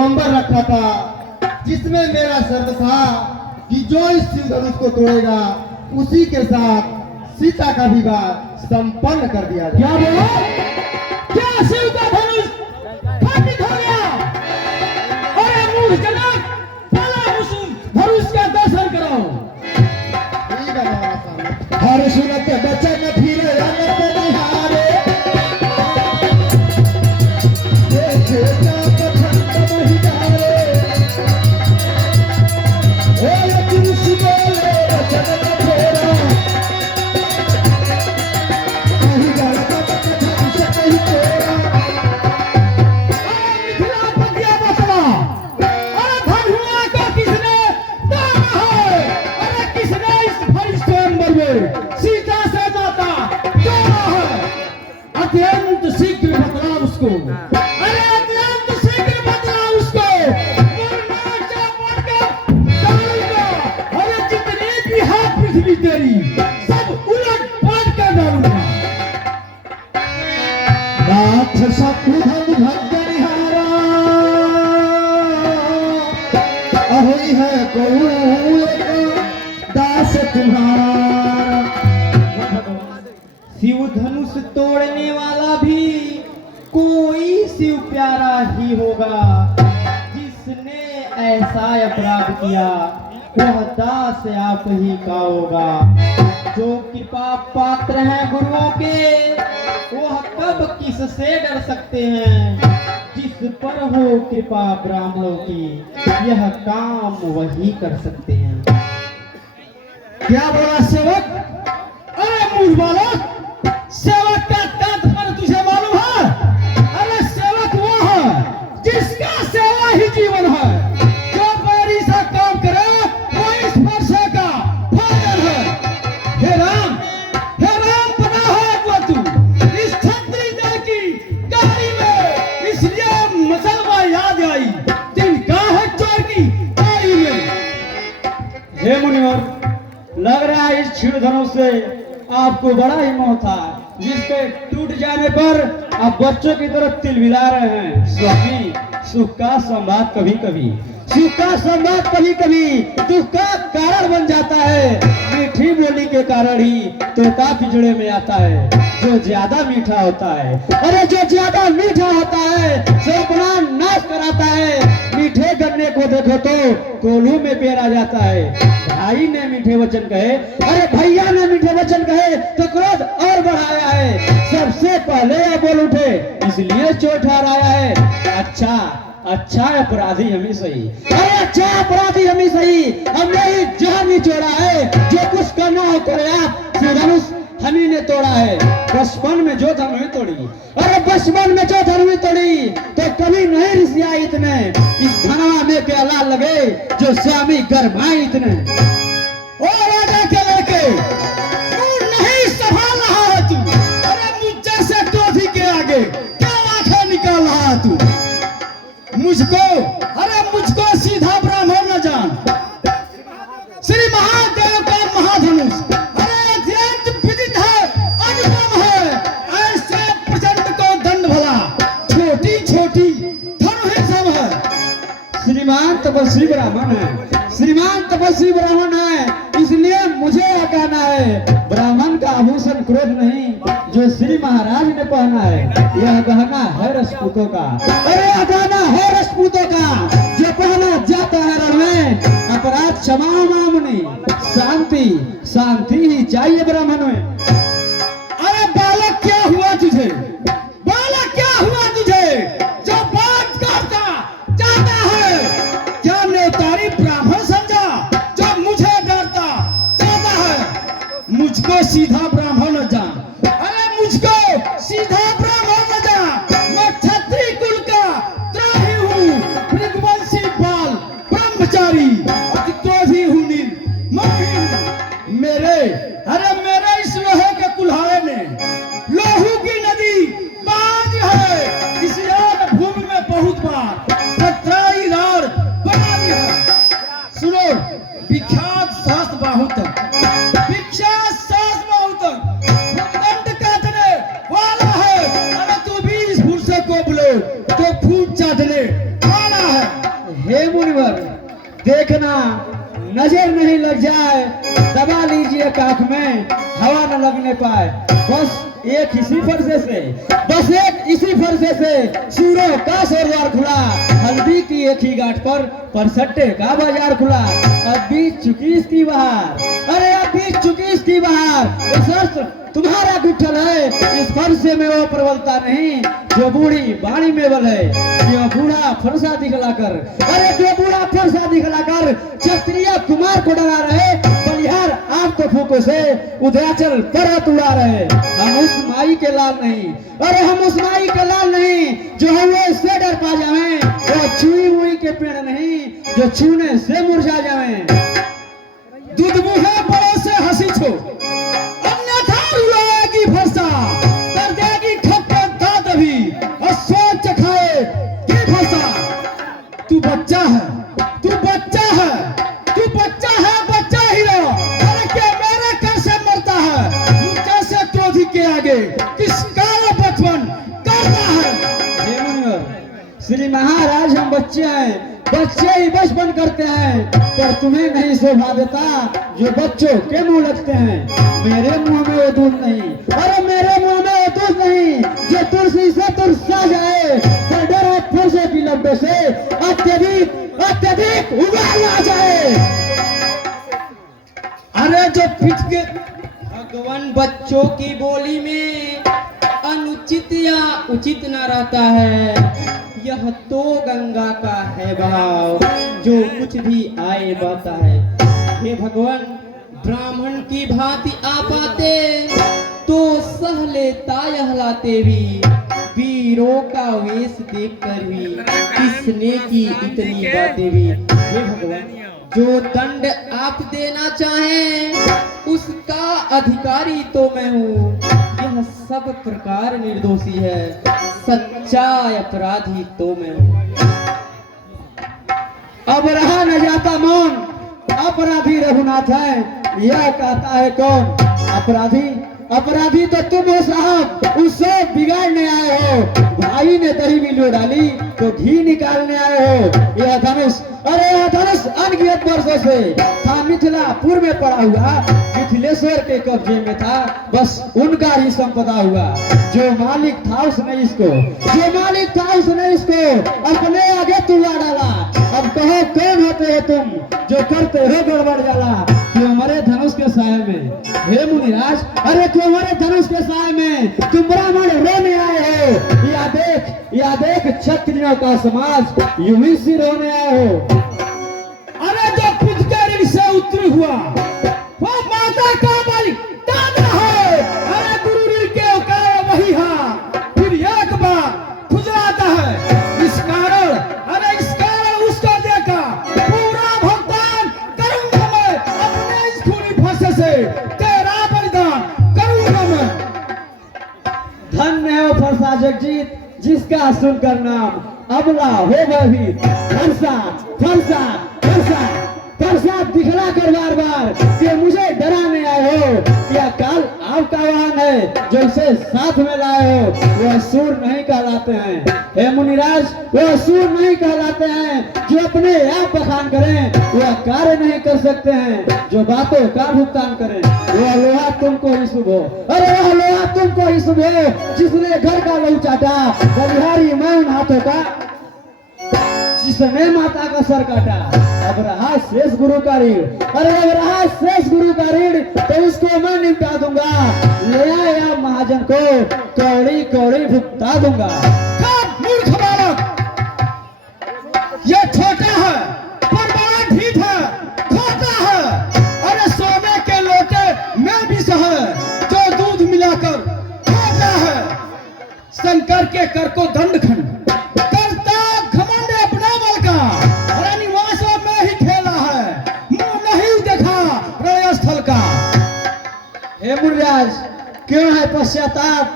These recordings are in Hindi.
स्वयंवर रखा था, जिसमें मेरा शर्त था कि जो इस शिव धनुष को तोड़ेगा उसी के साथ सीता का विवाह संपन्न कर दिया जाए। क्या बोला? क्या शिव का धनुष स्थापित हो गया? अरे मूर्खजनक, पहला धनुष का दर्शन कराओ। ठीक है मेरा सामने। हर सुनत बचन फिरे रंगत निहारे, देखे जात खंड महिदारे। ओए तुलसी बोले वचन कठोरा, कहीं गलत धनुष कहीं तोड़ा। अरे मिथिला पतिया बसवा, अरे धनुआ को किसने तोड़ा है? अरे किसने इस भरी स्वयंवर में सीता से नाता तोड़ा है? अत्यंत शीघ्र बतला उसको। अरे अत्यंत शीघ्र बतला उसको। वरना चौपट कर डालूंगा। अरे जितनी भी है पृथ्वी तेरी, सब उलट पलट कर डालूंगा। नाथ शत्रुघ्न भगनिहारा, अहोई है कोई दास तुम्हारा। शिव धनुष तोड़ने वाला भी कोई शिव प्यारा ही होगा। जिसने ऐसा अपराध किया वह दास आप ही का होगा। जो कृपा पात्र हैं गुरुओं के, वह कब किससे डर सकते हैं। जिस पर हो कृपा ब्राह्मणों की, यह काम वही कर सकते हैं। क्या बोला सेवक? अरे मूर्ख बालक, सेवक का तात्पर्य तुझे मालूम है? अरे सेवक वो है जिसका सेवा ही जीवन है। जो बैरी सा काम करे वो इस वर्षे का भोजन है। हे राम बना है वो तू इस छत्री दल की गाड़ी में, इसलिए मसलवा याद आई जिनका है चोर की गाड़ी में। हे मुनिवर, लग रहा है इस क्षीण धनुष से आपको बड़ा ही मोह था, जिसके टूट जाने पर आप बच्चों की तरफ तिलमिला रहे हैं। स्वामी, सुख का संवाद कभी कभी, सुख का संवाद कभी कभी दुख का कारण बन जाता है। मीठी बोली के कारण ही तोता पिंजड़े में आता है, जो ज्यादा मीठा होता है। अरे जो ज्यादा मीठा होता है सो अपना नाश कराता है। मीठे गन्ने को देखो तो कोल्हू में पेड़ आ जाता है। भाई ने मीठे वचन कहे, अरे भैया ने मीठे वचन कहे तो क्रोध और बढ़ाया है। सबसे पहले यह बोल उठे, इसलिए चोट हराया है। अच्छा अपराधी हम ही सही। अरे अच्छा अपराधी हम ही सही। हमने ही जहर निचोड़ा है। जो कुछ करना हो करे आप, धनुष हम ही ने तोड़ा है। बचपन में जो धनुष तोड़ी, अरे बचपन में जो धनुष तोड़ी तो कभी नहीं रिसिया इतने। इस धनवा में प्याला लगे जो स्वामी गरमाए इतने। ओ राजा के लड़के, तू नहीं संभाल रहा है तू। अरे मुझ जैसे क्रोधी के आगे क्या आंखें निकाल रहा है तू? मुझको सीधा ब्राह्मण न जान। श्री महादेव का महाधनुष अरे अत्यंत विदित है, अनुपम है। ऐसे प्रचंड को दंड भला, छोटी छोटी धनु ही सम है। श्रीमान तपस्वी ब्राह्मण है, श्रीमान तपस्वी ब्राह्मण है, इसलिए मुझे यह कहना है। ब्राह्मण का आभूषण क्रोध नहीं, जो श्री महाराज ने पहना है यह गहना है राजपूतों का। अरे यह गहना है राजपूतों का, जो पहना जाता है रण में। अपराध क्षमा मामनी, शांति ही चाहिए ब्राह्मण में। अरे बालक क्या हुआ तुझे? बालक क्या हुआ तुझे जो बात करता जाता है? क्या नेतारी ब्राह्मण समझा जो मुझे डरता जाता है? मुझको सीधा ब्राह्मण न जान। अरे मुझको सीधा ब्राह्मण न जान। मैं क्षत्रिय कुल का द्रोही हूँ, मृगवंशी बाल ब्रह्मचारी, अति क्रोधी हूँ, मेरे इस लोहे के कुल्हाड़े में लोहू की नदी बाज है। इस याद भूमि में बहुत बार पथराई रार बना दी है। सुनो, विख्यात शास्त्र बाहुतक, विख्यात शास्त्र बाहुतक दंड काटने वाला है। अगर तू भी इस फुर्सत को बोलो तो फूट चाटने वाला है। देखना नजर नहीं लग जाए, दबा लीजिए काख में, हवा न लगने पाए। बस एक इसी फरसे से, बस एक इसी फरसे से सूरों का सोरवार खुला, हल्दी की एक ही गांठ पर सट्टे का बाजार खुला। अब बीत चुकी इसकी बहार, अरे अब बीत चुकी इसकी बहार। ये शर्त तुम्हारा गुठल है, इस फरसे में वो प्रबलता नहीं जो बूढ़ी बाणी में बल है। जो बूढ़ा फरसा दिखलाकर, अरे जो बूढ़ा फरसा दिखलाकर क्षत्रिय कुमार को डरा रहे, बलिहार आप तो फूकों से उदयाचल पर्वत उड़ा रहे। हम उस माई के लाल नहीं, अरे हम उस माई के लाल नहीं जो हुए से डर पा जाए, वो छुई मुई के पेड़ नहीं जो छूने से मुरझा जाए। दूध मुहे बड़ों से हंसी छो, अन्यथा रुलाएगी फरसा, कर देगी ठप्पे दांत भी और सोच खाए कि फरसा। तू बच्चा है, तू बच्चा है, तू बच्चा है, बच्चा हीरो। अरे क्या मेरे कैसे मरता है, कैसे क्रोधी के आगे किसका बचपन करता है। हे मुनिवर, श्री महाराज हम बच्चे हैं, बच्चे ही बचपन करते हैं, पर तुम्हें नहीं शोभा देता जो बच्चों के मुंह लगते हैं। मेरे मुंह में वो दूध नहीं, अरे मेरे मुंह में वो दूध नहीं जो तुलसी से तुलसा जाए, पर डरो फरसे की लपटों से अत्यधिक अत्यधिक उबाल आ जाए। अरे जो पिट के भगवान बच्चों की बोली में अनुचित या उचित न रहता है। यह तो गंगा का है भाव, जो कुछ भी आए बहता है। हे भगवान, ब्राह्मण की भांति आप आते तो सह लेता यहलाते भी, वीरों का वेश देखकर भी किसने की इतनी बातें भी। हे भगवान, जो दंड आप देना चाहें उसका अधिकारी तो मैं हूँ। यह सब प्रकार निर्दोषी है, सच्चा अपराधी तो मैं हूँ। अब रहा न जाता मौन, अपराधी रघुनाथ है, यह कहता है कौन। अपराधी अपराधी तो तुम हो साहब, उससे बिगाड़ने आए हो। भाई ने दही मिलो डाली तो घी निकालने आए हो। यह धनुष, अरे यह धनुष अनगिनत वर्षों से था मिथिलापुर में पड़ा हुआ, मिथिलेश्वर के कब्जे में था, बस उनका ही संपदा हुआ। जो मालिक था उसने इसको, जो मालिक था उसने इसको अपने आगे तुला डाला। अब कहो कौन होते हो तुम जो करते हो गड़बड़ जाला। क्यों मरे धनुष के साय में, हे मुनिराज, अरे क्यों मरे धनुष के साय में तुम ब्राह्मण रोने आए हो। या देख क्षत्रियों का समाज यूं ही सिर होने आए हो। अरे जो खुद के ऋण से उत्तर हुआ वो माता का मालिक दादा है। अरे गुरु ऋण के उकार वही है, फिर एक बार खुजलाता है। इस कारण, अरे इस कारण उसको देखा पूरा भुगतान करूंगा मैं, अपने इस खूनी फंसे से तेरा बलिदान करूंगा मैं। धन्य है वो फरसा जगजीत जिसका सुनकर नाम अबला हो भयभीत। फरसा फरसा फरसा फरसा दिखला कर बार बार कि मुझे डराने आए हो। या काल आपका वाहन है जो इसे साथ में लाए हो, वह सूर नहीं कहलाते हैं। हे मुनिराज, वह सूर नहीं कहलाते हैं जो अपने आप बखान करें, वह कार्य नहीं कर सकते हैं जो बातों का भुगतान करें। वह लोहा तुमको ही शुभ हो, अरे वह लोहा तुमको ही शुभ हो जिसने घर का लहू चाटा, बलिहारी मैं उन हाथों का जिसने माता का सर काटा। अब रहा शेष गुरु का ऋण, अरे अब रहा शेष गुरु का ऋण तो उसको मैं निपटा दूंगा। ले आया महाजन को कौड़ी कौड़ी भुगता दूंगा। कब मूर्ख बालक, ये छोटा है पर बड़ा ढीठ है, खोता है। अरे सोने के लोटे में भी है जो दूध मिलाकर खाता है। शंकर के कर को दंड खंड करता घमंड अपना बल का। अरे निवास में ही खेला है, मुंह नहीं देखा रण स्थल का। हे मुनिराज, क्यों है पश्चाताप,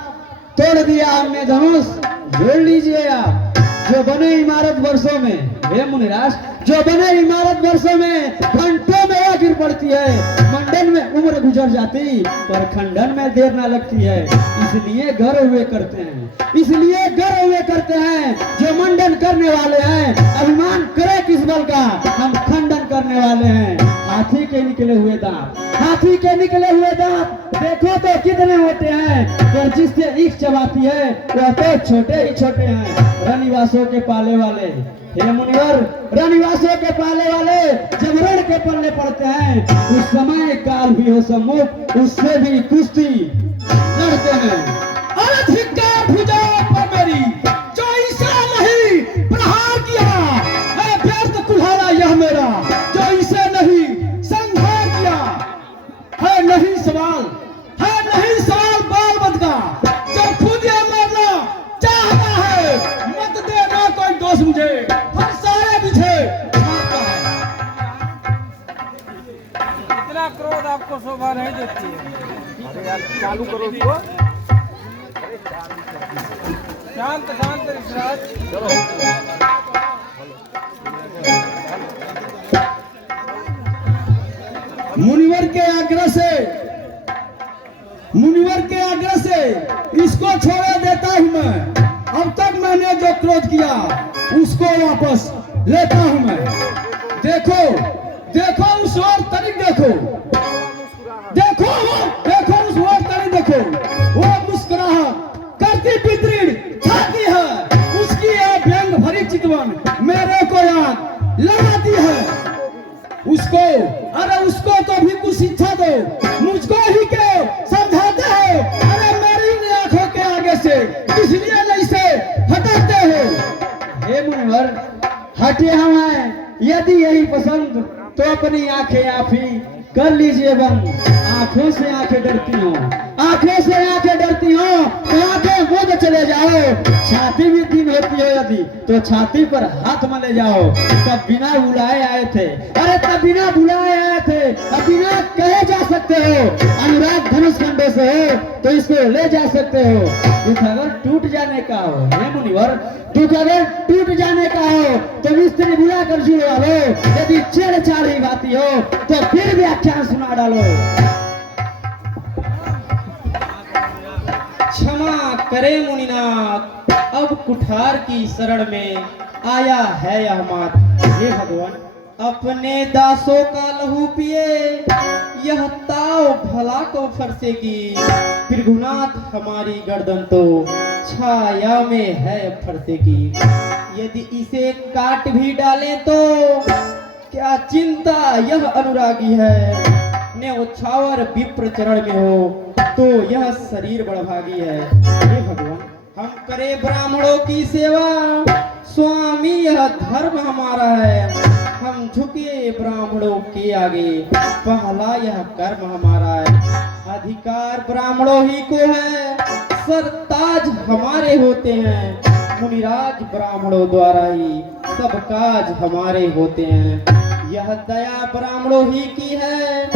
तोड़ दिया हमने धनुष, जोड़ लीजिए आप। जो बने इमारत वर्षों में, हे मुनिराज, जो बने इमारत वर्षों में घंटों में यह गिर पड़ती है। मंडन में उम्र गुजर जाती पर खंडन में देर ना लगती है। इसलिए गर्व हुए करते हैं, इसलिए गर्व हुए करते हैं जो मंडन करने वाले हैं। अभिमान करे किस बल का, हम खंडन निकले हुए दांत, हाथी के निकले हुए दांत देखो तो कितने होते हैं, और जिससे ईख चबाती है वह तो छोटे ही छोटे हैं। रनिवासों के पाले वाले, हे मुनिवर, रनिवासों के पाले वाले जब रण के पल्ले पड़ते हैं उस समय काल भी हो सम्मुख उससे भी कुश्ती लड़ते हैं। अरे धिक्कार भुजाओं पर मेरी, जो इसे नहीं प्रहार किया है व्यर्थ कुल्हाड़ा यह मेरा, जो इसे नहीं संहार किया है नहीं सवाल बाल मत का, जो खुद ये मरना चाहता है मत देना कोई दोष मुझे, हर सारे पीछे भागता है। इतना क्रोध आपको शोभा नहीं देती है। अरे यार चालू करो उसको। शांत शांत ऋषिराज। मुनिवर के आग्रह से इसको छोड़ देता हूं मैं। अब तक मैंने जो क्रोध किया उसको वापस लेता हूं मैं। देखो देखो उस ओर तनिक देखो, देखो उस ओर तनिक देखो, वो मुस्कुराहट करती बिदरीड़ छाती है, उसकी ये व्यंग भरी चितवन मेरे को याद लगाती है। उसको तो भी कुछ शिक्षा दो, मुझको ही क्यों समझाते हो? अरे मेरी आंखों के आगे से इसलिए नहीं से हटाते हो? हे मुनिवर, हटे हम हैं, यदि यही पसंद तो अपनी आंखें आप ही कर लीजिए बंद। आंखों से आंखें डरती हो, आंखों से आंखें डरती हो तो आंखें मूंद चले जाओ। छाती भी दिन होती हो यदि तो छाती पर हाथ मले जाओ। तब बिना बुलाए आए थे, अरे तब बिना बुलाए आए थे, अब बिना कहे जा सकते हो। अनुराग धनुष खंडे से हो तो इसको ले जा सकते हो। दुख अगर टूट जाने का हो, हे मुनिवर, दुख अगर टूट जाने का हो तो मिस्त्री बुला कर जुड़वा लो। यदि छेड़छाड़ ही बाती हो तो फिर व्याख्यान सुना डालो। क्षमा करे मुनिनाथ, अब कुठार की शरण में आया है यह मात। हे भगवान, अपने दासों का लहू पिए यह ताव भला को फरसेगी। भृगुनाथ हमारी गर्दन तो छाया में है फरसेगी। यदि इसे काट भी डालें तो क्या चिंता, यह अनुरागी है। न्योछावर विप्र चरण में हो तो यह शरीर बड़भागी है। हे भगवान, हम करे ब्राह्मणों की सेवा, स्वामी यह धर्म हमारा है। हम झुके ब्राह्मणों के आगे, पहला यह कर्म हमारा है। अधिकार ब्राह्मणों ही को है, सरताज हमारे होते हैं। मुनिराज ब्राह्मणों द्वारा ही सब काज हमारे होते हैं। यह दया ब्राह्मणों ही की है,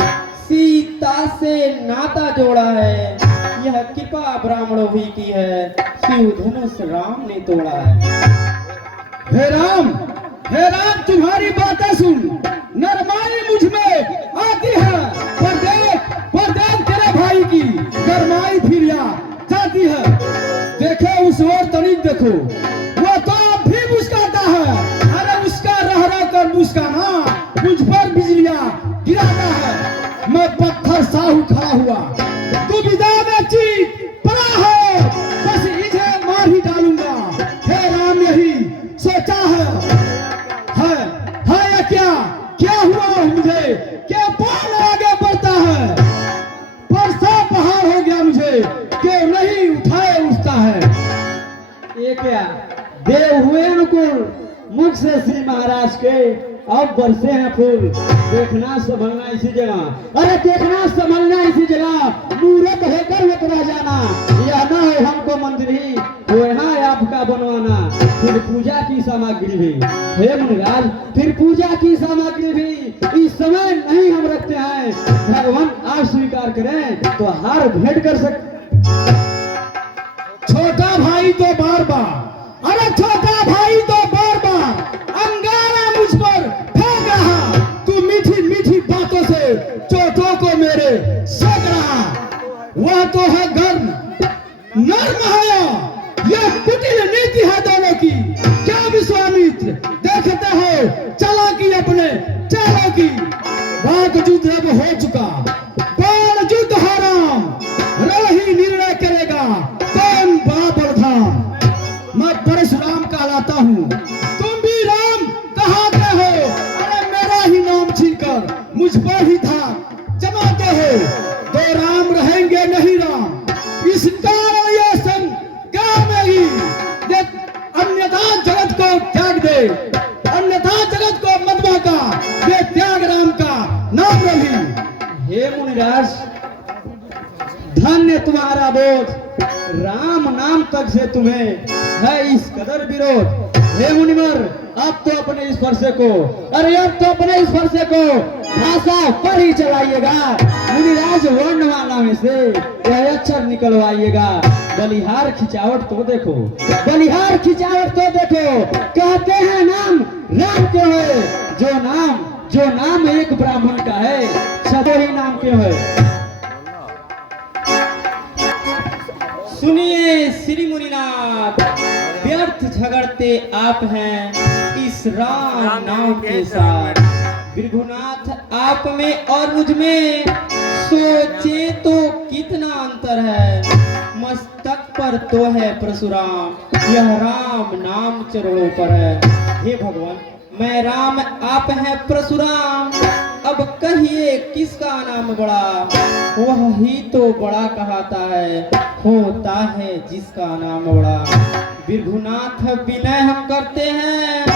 सीता से नाता जोड़ा है। यह कृपा ब्राह्मणों ही की है, शिव धनुष राम ने तोड़ा है। हे राम तुम्हारी बातें सुन, नरमाई मुझ में आती है। पर देख तेरे भाई की गरमाई फिर जाती है। देखो उस ओर तनिक देखो, वो तो अब भी मुस्काता है। अरे उसका रह कर मुस्काना मुझ पर बिजलियां गिराता है। मैं पत्थर साहू खड़ा हुआ, दुविधा में चीख पड़ा है, बस इसे मार ही डालूंगा। हे राम यही सोचा है क्या हुआ मुझे, क्या पान आगे बढ़ता है? परसा पहाड़ हो गया मुझे, क्यों नहीं उठाए उठता है। ये क्या देव हुए अनुकूल, मुख से श्री महाराज के अब बरसे हैं फूल। देखना संभलना इसी जगह, अरे देखना संभलना इसी जगह, मूर्त होकर उतरा जाना। यह न हो हमको मंदिर ही हो यहाँ आपका बनवाना। फिर पूजा की सामग्री भी, हे मुनिराज, फिर पूजा की सामग्री भी इस समय नहीं हम रखते हैं। भगवान आप स्वीकार करें तो हार भेंट कर सकते। छोटा भाई तो बार बार, अरे छोटा भाई तो बार बार अंगारा मुझ पर फेंक रहा। तू मीठी मीठी बातों से चोटों को मेरे सेक रहा। वह तो है गर्म नर्म है, यह कुटिल नीति है दोनों की। क्या विश्वामित्र देखते हो चालाकी अपने चालों की। वाक युद्ध अब हो चुका, बाण युद्ध है राम, रही निर्णय करेगा कौन बड़ा बलधाम। मैं परशुराम कहलाता हूँ, तुम भी राम कहाते हो। अरे मेरा ही नाम छीनकर मुझ पर ही था जमाते हो। दो राम रहेंगे नहीं राम, इस कारण ये संग गाँव में ही अन्यथा जगत को त्याग दे, अन्यथा जगत को मत का ये त्याग राम का नाम रही। हे मुनिराज, धन्य तुम्हारा बोध, राम नाम तक से तुम्हें है इस कदर विरोध। हे मुनिवर, अब तो अपने इस फरसे को, अरे अब तो अपने इस फरसे को भाषा पर ही चलाइएगा। मुनिराज वर्णमाला में से यह अक्षर निकलवाइएगा। बलिहार खिंचावट तो देखो, बलिहार खिंचावट तो देखो। कहते हैं नाम राम क्यों है, जो नाम एक ब्राह्मण का है, सदो ही नाम क्यों है। सुनिए श्री मुनिनाथ, व्यर्थ झगड़ते आप हैं इस राम नाम के साथ। भृगुनाथ, आप में और मुझ में सोचे तो कितना अंतर है। मस्तक पर तो है परशुराम, यह राम नाम चरणों पर है। हे भगवान, मैं राम, आप हैं परशुराम, अब कहिए किसका नाम बड़ा। वह ही तो बड़ा कहता है, होता है जिसका नाम बड़ा। भृगुनाथ, विनय हम करते हैं,